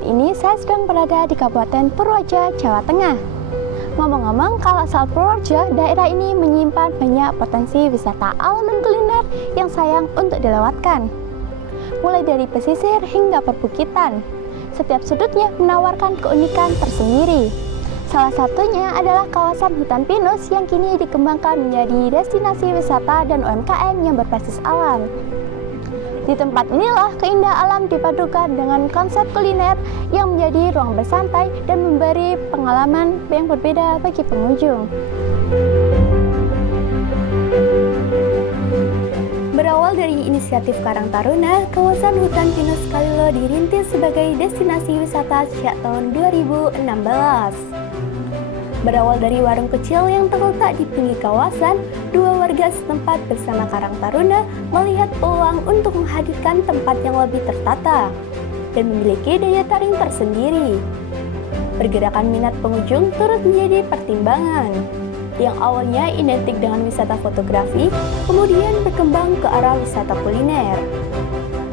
Saat ini saya sedang berada di Kabupaten Purworejo, Jawa Tengah. Ngomong-ngomong, kalau soal Purworejo, daerah ini menyimpan banyak potensi wisata alam dan kuliner yang sayang untuk dilewatkan. Mulai dari pesisir hingga perbukitan, setiap sudutnya menawarkan keunikan tersendiri. Salah satunya adalah kawasan hutan pinus yang kini dikembangkan menjadi destinasi wisata dan UMKM yang berbasis alam. Di tempat inilah keindahan alam dipadukan dengan konsep kuliner yang menjadi ruang bersantai dan memberi pengalaman yang berbeda bagi pengunjung. Berawal dari inisiatif Karang Taruna, kawasan hutan pinus Kalilo dirintis sebagai destinasi wisata sejak tahun 2016. Berawal dari warung kecil yang terletak di pinggir kawasan, dua warga setempat bersama Karang Taruna melihat peluang untuk menghadirkan tempat yang lebih tertata dan memiliki daya tarik tersendiri. Pergerakan minat pengunjung turut menjadi pertimbangan. Yang awalnya identik dengan wisata fotografi, kemudian berkembang ke arah wisata kuliner.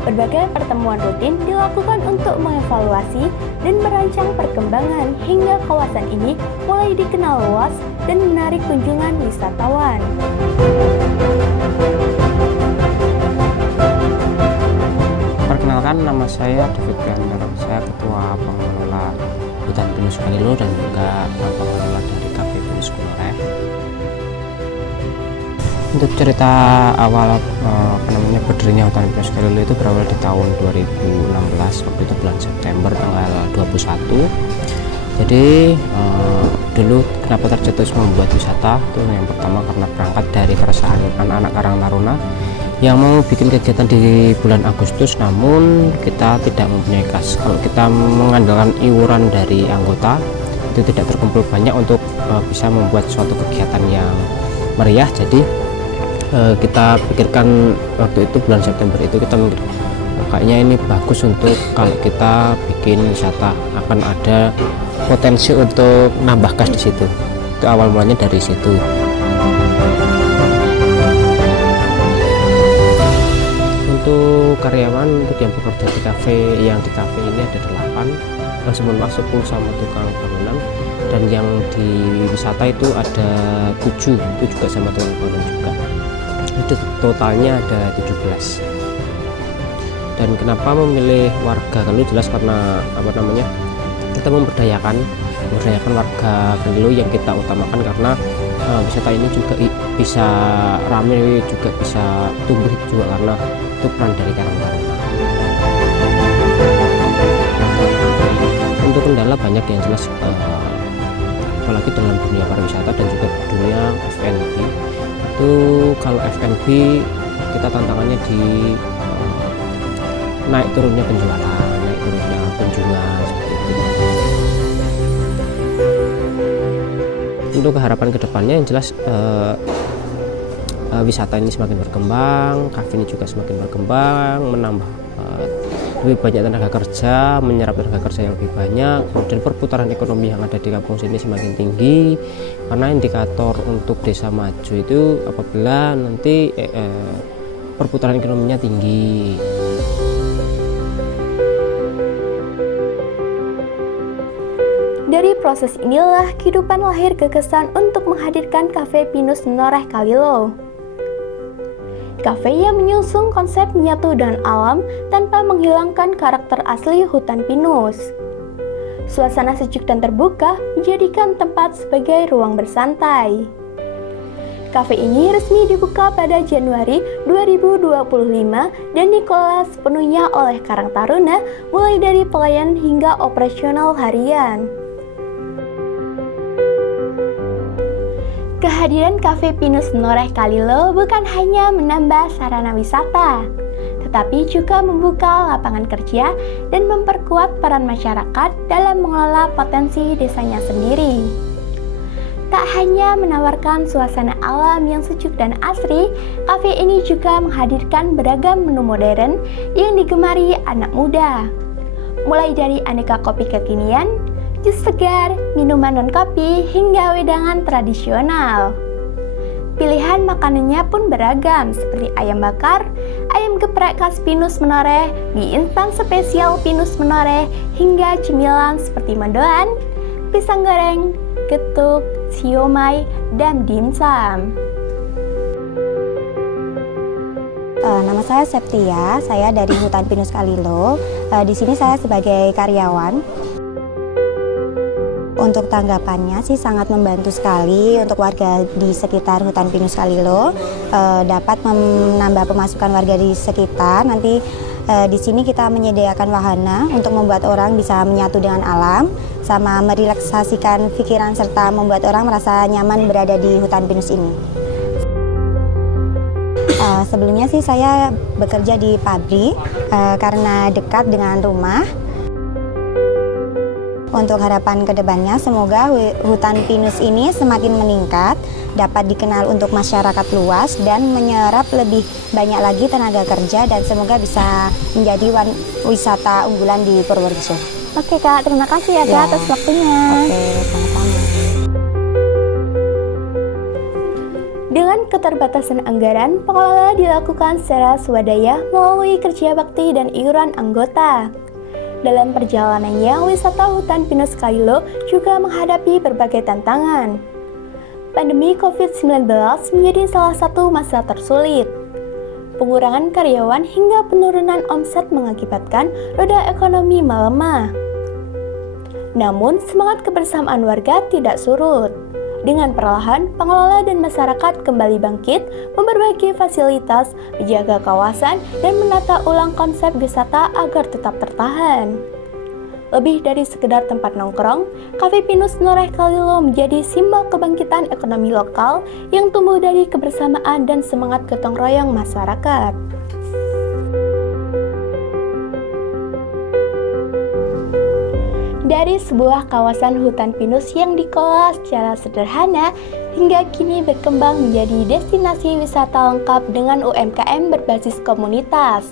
Berbagai pertemuan rutin dilakukan untuk mengevaluasi dan merancang perkembangan hingga kawasan ini mulai dikenal luas dan menarik kunjungan wisatawan. Perkenalkan, nama saya David Piander. Saya ketua pengelola Hutan Pinus Kalilo dan juga pengelola dari Cafe Pinus Kuloreh. Untuk cerita awal berdirinya Hutan Pinus Kalilo itu berawal di tahun 2016, waktu itu bulan September tanggal 21. Jadi dulu kenapa tercetus membuat wisata itu yang pertama karena berangkat dari keresahan anak-anak Karang Taruna yang mau bikin kegiatan di bulan Agustus, namun kita tidak mempunyai kas. Kalau kita mengandalkan iuran dari anggota itu tidak terkumpul banyak untuk bisa membuat suatu kegiatan yang meriah. Jadi kita pikirkan waktu itu bulan September itu kita mikir kayaknya ini bagus untuk kalau kita bikin wisata, akan ada potensi untuk nambah kas di situ. Itu awal mulanya dari situ. Untuk karyawan untuk yang bekerja di kafe ini ada 8, semua 10 sama tukang bangunan, dan yang di wisata itu ada 7 itu juga sama tukang bangunan juga. Itu totalnya ada 17. Dan kenapa memilih warga Kalilo, jelas karena kita memberdayakan warga Kalilo yang kita utamakan, karena wisata ini juga bisa ramai, juga bisa tumbuh juga karena itu peran dari Karang Taruna. Untuk kendala banyak yang jelas, apalagi dalam dunia pariwisata dan juga dunia F&B. Itu kalau F&B kita tantangannya di naik turunnya penjualan, naik turunnya kunjungan seperti itu. Untuk harapan kedepannya yang jelas wisata ini semakin berkembang, kafe ini juga semakin berkembang, menambah lebih banyak tenaga kerja, menyerap tenaga kerja yang lebih banyak, kemudian perputaran ekonomi yang ada di kampung sini semakin tinggi, karena indikator untuk desa maju itu apabila nanti perputaran ekonominya tinggi. Dari proses inilah kehidupan lahir gagasan untuk menghadirkan Cafe Pinus Menoreh Kalilo. Cafe yang menyusung konsep menyatu dengan alam tanpa menghilangkan karakter asli hutan pinus. Suasana sejuk dan terbuka menjadikan tempat sebagai ruang bersantai. Cafe ini resmi dibuka pada Januari 2025 dan dikelola sepenuhnya oleh Karang Taruna, mulai dari pelayanan hingga operasional harian. Kehadiran Cafe Pinus Menoreh Kalilo bukan hanya menambah sarana wisata, tetapi juga membuka lapangan kerja dan memperkuat peran masyarakat dalam mengelola potensi desanya sendiri. Tak hanya menawarkan suasana alam yang sejuk dan asri, kafe ini juga menghadirkan beragam menu modern yang digemari anak muda. Mulai dari aneka kopi kekinian, jus segar, minuman non-kopi, hingga wedangan tradisional. Pilihan makanannya pun beragam seperti ayam bakar, ayam ayam geprek khas Pinus Menoreh, mie instan spesial Pinus Menoreh, hingga cemilan seperti mendoan, pisang goreng, getuk, siomay, dan dimsum. Nama saya Septia, saya dari Hutan Pinus Kalilo. Di sini saya sebagai karyawan. Untuk tanggapannya sih sangat membantu sekali untuk warga di sekitar Hutan Pinus Kalilo, dapat menambah pemasukan warga di sekitar. Nanti di sini kita menyediakan wahana untuk membuat orang bisa menyatu dengan alam, sama merelaksasikan pikiran serta membuat orang merasa nyaman berada di Hutan Pinus ini. Sebelumnya sih saya bekerja di pabrik karena dekat dengan rumah. Untuk harapan kedepannya semoga Hutan Pinus ini semakin meningkat, dapat dikenal untuk masyarakat luas dan menyerap lebih banyak lagi tenaga kerja, dan semoga bisa menjadi wisata unggulan di Purworejo. Oke Kak, terima kasih ya Kak atas waktunya. Oke, sama-sama. Dengan keterbatasan anggaran, pengelola dilakukan secara swadaya melalui kerja bakti dan iuran anggota. Dalam perjalanannya, wisata Hutan Pinus Kalilo juga menghadapi berbagai tantangan. Pandemi COVID-19 menjadi salah satu masa tersulit. Pengurangan karyawan hingga penurunan omset mengakibatkan roda ekonomi melemah. Namun, semangat kebersamaan warga tidak surut. Dengan perlahan, pengelola dan masyarakat kembali bangkit, memperbaiki fasilitas, menjaga kawasan, dan menata ulang konsep wisata agar tetap tertahan. Lebih dari sekedar tempat nongkrong, Cafe Pinus Menoreh Kalilo menjadi simbol kebangkitan ekonomi lokal yang tumbuh dari kebersamaan dan semangat gotong royong masyarakat. Dari sebuah kawasan hutan pinus yang dikelola secara sederhana, hingga kini berkembang menjadi destinasi wisata lengkap dengan UMKM berbasis komunitas.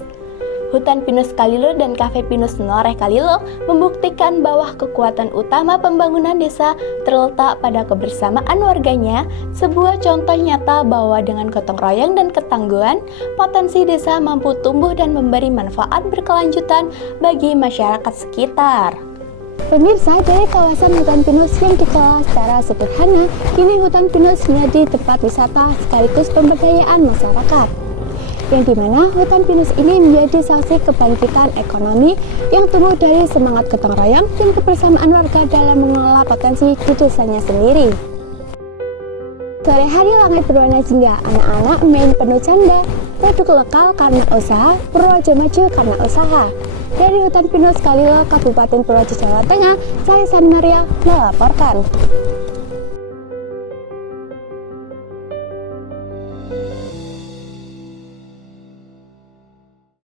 Hutan Pinus Kalilo dan Cafe Pinus Menoreh Kalilo membuktikan bahwa kekuatan utama pembangunan desa terletak pada kebersamaan warganya, sebuah contoh nyata bahwa dengan gotong royong dan ketangguhan, potensi desa mampu tumbuh dan memberi manfaat berkelanjutan bagi masyarakat sekitar. Pemirsa, dari kawasan hutan pinus yang dikelola secara sederhana, kini hutan pinus menjadi tempat wisata sekaligus pemberdayaan masyarakat. Yang dimana hutan pinus ini menjadi saksi kebangkitan ekonomi yang tumbuh dari semangat gotong royong dan kebersamaan warga dalam mengelola potensi di desanya sendiri. Sore hari langit berwarna jingga, anak-anak main penuh canda, produk lokal karena usaha, Purworejo maju karena usaha. Dari Hutan Pinus Kalilo, Kabupaten Purworejo, Jawa Tengah, saya Sani Maria melaporkan.